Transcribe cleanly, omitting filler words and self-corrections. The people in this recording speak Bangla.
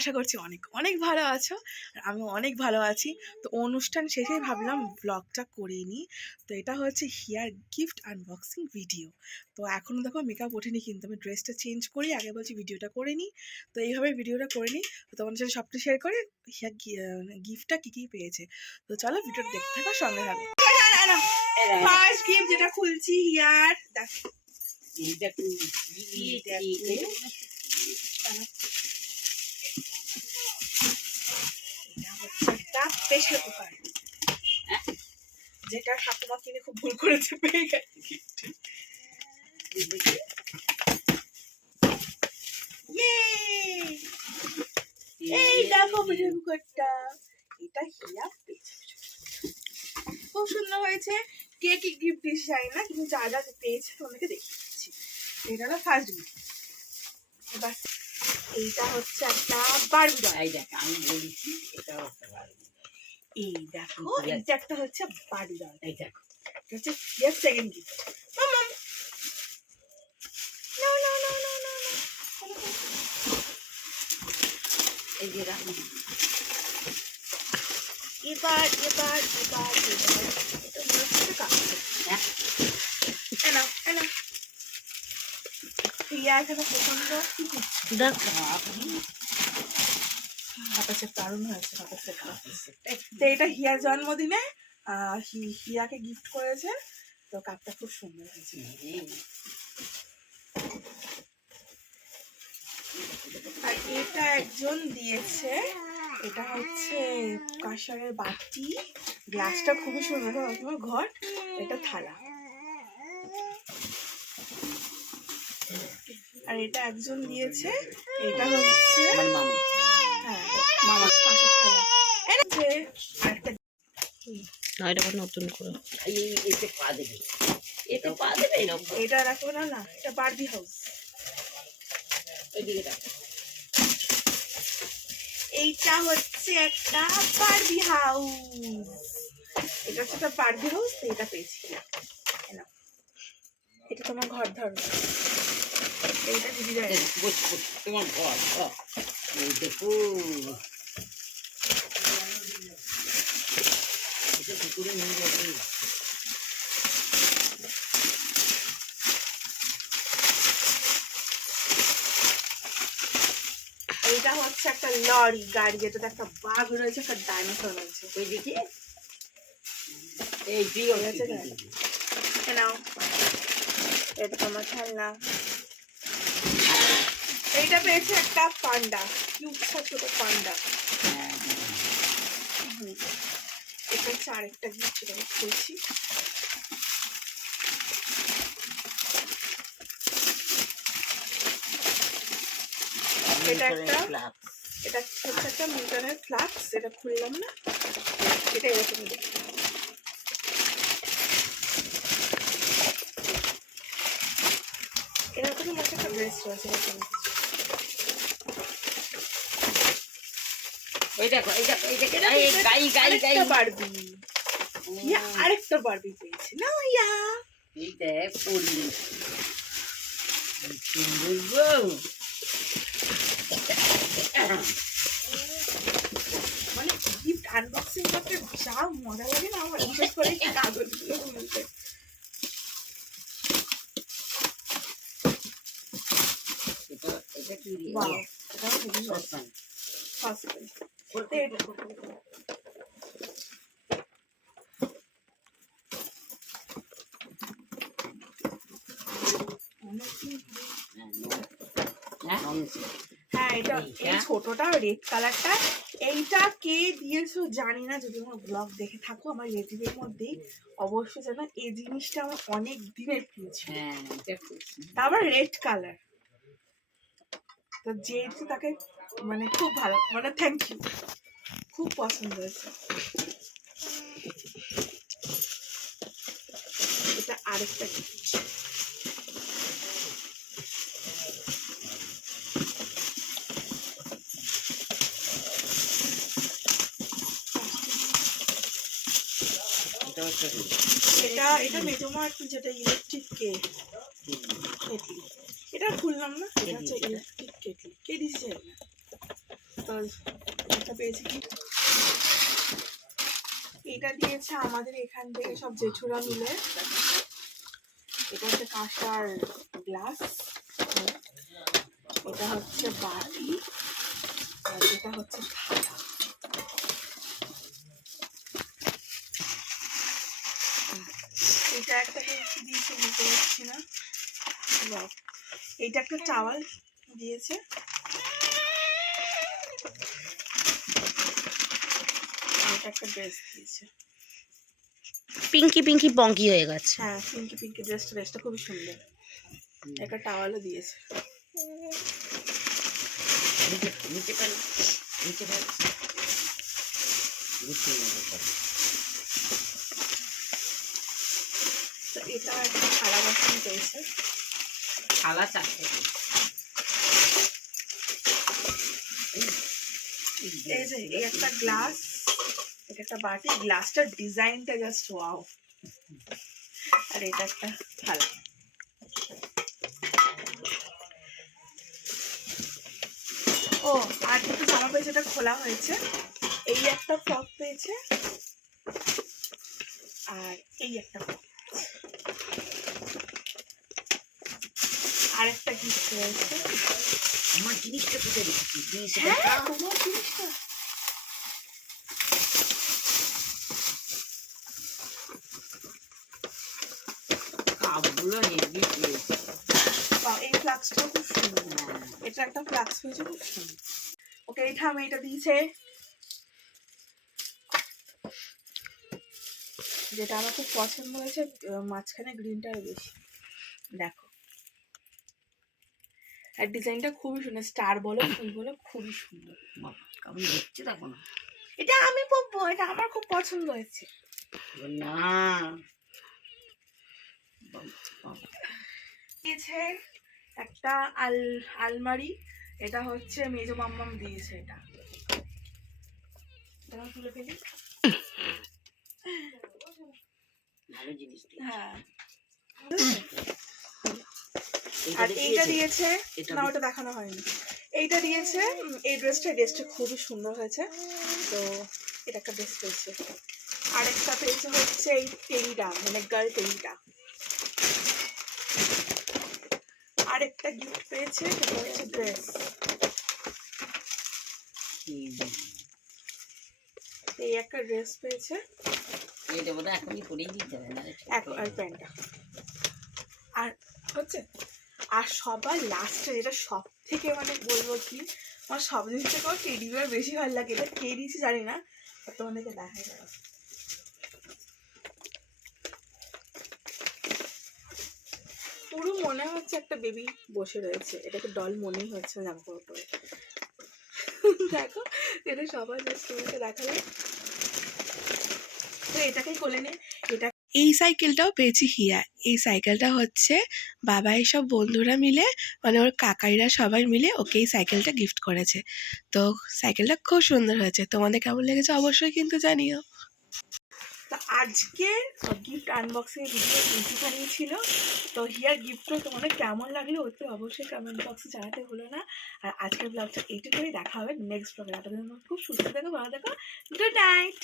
আশা করছি অনেক অনেক ভালো আছো, আর আমি অনেক ভালো আছি। তো অনুষ্ঠান শেষেই ভাবলাম ব্লগটা করে নিই। তো এটা হচ্ছে হিয়ার গিফট আনবক্সিং ভিডিও। তো এখনও দেখো মেকআপ ওঠেনি, কিন্তু আমি ড্রেসটা চেঞ্জ করি, আগে বলছি ভিডিওটা করে নিই। তো এইভাবে ভিডিওটা করে নিই, তো তোমাদের সাথে সবটা শেয়ার করে হিয়ার গিফটটা কী কী পেয়েছে। তো চলো ভিডিওটা দেখতে থাকো, সঙ্গে থাকো। ফার্স্ট গিফট যেটা খুলছি হিয়ার, দেখো একটা প্রেসার কুকার, যেটা ঠাকুমা কিনে খুব ভুল করেছে, পেয়ে গেছে। এই দেখো প্রেসার কুকারটা, এটা হিয়া পেয়েছে, খুব সুন্দর হয়েছে। কে কি গিফট দিয়েছে জানি না, কিন্তু যা যা পেয়েছে তোমাকে দেখিয়ে দিচ্ছি। এটা হলো ফার্স্ট গিফট। এবার এইটা হচ্ছে একটা বারবি ডল। আমি বলেছি এটা এই দেখো এইটা একটা হচ্ছে বারবি ডল। এই দেখো এটা হচ্ছে হিয়ার সেকেন্ড গিফট। মাম্মা নাও নাও নাও নাও নাও নাও। এই যে রাখুন। এবার এবার এবার এবার এটা মনে হচ্ছে কাছে। এনাও এনাও হিয়া এখানে প্রচন্ড কি করছে দেখো আপনি বাতাসে দারুণ হয়েছে, বাতাসে। তো এটা হিয়ার জন্মদিনে হিয়াকে গিফট করেছে, তো কাপটা খুব সুন্দর হয়েছে। আর এটা একজন দিয়েছে, এটা হচ্ছে কাঁসারের বাটি, গ্লাসটা খুবই সুন্দর, ঘট, এটা থালা। আর এটা একজন দিয়েছে, এটা হচ্ছে হ্যাঁ মামা কাঁসার থালা। এনেছে আরেকটা নতুন করে এতে পা দেবে, এতে পা দেবে। এটা রাখবো না, না এটা বারবি হাউস। এদিকে রাখো। এইটা হচ্ছে একটা বারবি হাউস, এটা হচ্ছে একটা বারবি হাউস। তো এটা পেয়েছি, এটা তোমার ঘর ধরো, এইটা দিদি দেয় তোমার ঘর দেখো। এটা পুকুরে নিয়ে যাবে। এইটা হচ্ছে একটা লরি গাড়ি, যেটাতে একটা বাঘ রয়েছে, একটা ডাইনোসর রয়েছে। ওই দেখি এই প্রিয় আছে নাও, এটা তোমার খেলনা। এইটা পেয়েছে একটা পান্ডা, কিউট ছোট পান্ডা। এটা হচ্ছে আরেকটা গিফট, যেটা খুলছি। এটা একটা, এটা হচ্ছে একটা মিল্টনের ফ্লাক্স, এটা খুললাম না, এটা এরকম দেখি। এরকম মধ্যে একটা ড্রেস রয়েছে, ওই দেখো এই দেখো এই দেখো গাই গাই গাই বারবি। ইয়া আরেকটা বারবি পেয়েছি না ইয়া, এই দেখ পড়ি সুন্দর গো। মানে গিফট আনবক্সিং করতে যা মজা লাগে না আমার, বিশেষ করে এই কাগজগুলো খুলতে। এটা কি ওয়াও, এটা খুবই সস্তান সস্তা। হ্যাঁ এটা এই ছোটটা রেড কালারটা, এইটা কে দিয়েছো জানি না, যদি আমার ব্লগ দেখে থাকো আমার রিলেটিভের মধ্যেই অবশ্যই জানো। এই জিনিসটা আমার অনেক দিনের প্রিয় ছিল, তারপর রেড কালার। তো যেহেতু তাকে মানে খুব ভালো, মানে থ্যাংক ইউ, খুব পছন্দ হয়েছে। এটা আরেকটা গিফট। এটা এটা মেজমা একটু, যেটা ইলেকট্রিক কেটলি, এটা খুললাম না, এটা হচ্ছে ইলেকট্রিক কেটলি। কে দিচ্ছে না, তো এটা পেয়েছি কি, এটা দিয়েছে আমাদের এখান থেকে সব জেঠুরা মিলে। এটা হচ্ছে কাঁসার গ্লাস, এটা হচ্ছে বাটি, আর এটা হচ্ছে থালা। এটা একটা কিছু দিয়েছে, বুঝতে পারছি না। এইটা একটা চাওয়াল দিয়েছে, এটা একটা ড্রেস দিয়েছে। পিঙ্কি পিঙ্কি পঙ্কি হয়ে গেছে। হ্যাঁ, পিঙ্কি পিঙ্কি ড্রেসটা খুবই সুন্দর। একটা টাওয়ালও দিয়েছে। তো এটা একটা থালা বাসন পেয়েছে, থালা চারটে। এই যে এই একটা গ্লাস, এটা একটা বাটি, গ্লাসটার ডিজাইনটা জাস্ট ওয়াও। আর এটা একটা থালা। ও, আর দুটো জামা পেয়েছে, এটা খোলা হয়েছে। এই একটা ফ্রক পেয়েছে, আর এই একটা ফ্রক, আর একটা গিফট রয়েছে। আমার জিনিসটা কোথায় রেখেছি? হ্যাঁ, তোমার জিনিসটা কাপগুলো হেভি পেয়েছে। এই ফ্লাক্সটাও খুব সুন্দর। এটা একটা ফ্লাক্স হয়েছে, খুব সুন্দর। ওকে, এটা আমি এটা দিয়েছে, যেটা আমার খুব পছন্দ হয়েছে, মাঝখানে গ্রিনটার বেশি। দেখো, আর ডিজাইনটা খুবই সুন্দর, স্টার বলো ফুল বলো, খুবই সুন্দর। কেমন দেখছে দেখো না। এটা আমি পরবো, এটা আমার খুব পছন্দ হয়েছে। না দিয়েছে একটা আলমারি, এটা হচ্ছে মেজো মাম্মাম দিয়েছে। এটা তুলে ফেলি। ভালো জিনিস। হ্যাঁ, আর এইটা দিয়েছে, না ওটা দেখানো হয়নি। এইটা দিয়েছে, এই ড্রেসটা খুবই সুন্দর হয়েছে। তো এটা একটা ড্রেস পেয়েছে। আরেকটা পেয়েছে হচ্ছে এই টেরিটা, মানে গার্ল টেরিটা। আরেকটা গিফট পেয়েছে, সেটা হচ্ছে ড্রেস। এই একটা ড্রেস পেয়েছে, এটা বোধহয় এখনই পরেই দিতে হবে না। আর প্যান্টটা আর হচ্ছে। আর সবার লাস্টে যেটা সব থেকে মানে বলবো কি, আমার সব জিনিস থেকে আমার টেডি বিয়ার বেশি ভালো লাগে। এটা কে দিয়েছি জানি না, তোমাদেরকে দেখা যাবে। পুরো মনে হচ্ছে একটা বেবি বসে রয়েছে, এটাকে ডল মনেই হচ্ছে জামা কাপড় পরে। দেখো, এটা সবাই জাস্ট তোমাকে দেখালে। তো এটাকেই কোলে নে। এটা এই সাইকেলটাও পেয়েছি হিয়া। এই সাইকেলটা হচ্ছে বাবা সব বন্ধুরা মিলে, মানে ওর কাকাইরা সবাই মিলে ওকে এই সাইকেলটা গিফট করেছে। তো সাইকেলটা খুব সুন্দর হয়েছে, তোমাদের কেমন লেগেছে অবশ্যই কিন্তু জানিও। তো আজকে গিফট আনবক্সিং ভিডিও এইটুখানি ছিল। তো হিয়ার গিফটটা তোমাদের কেমন লাগলো ওতে অবশ্যই কমেন্ট বক্সে জানাতে ভুলো না। আর আজকের ব্লগটা এইটুকুই, দেখা হবে নেক্সট ব্লগে। খুব সুস্থ থেকো, ভালো থেকো, গুড নাইট।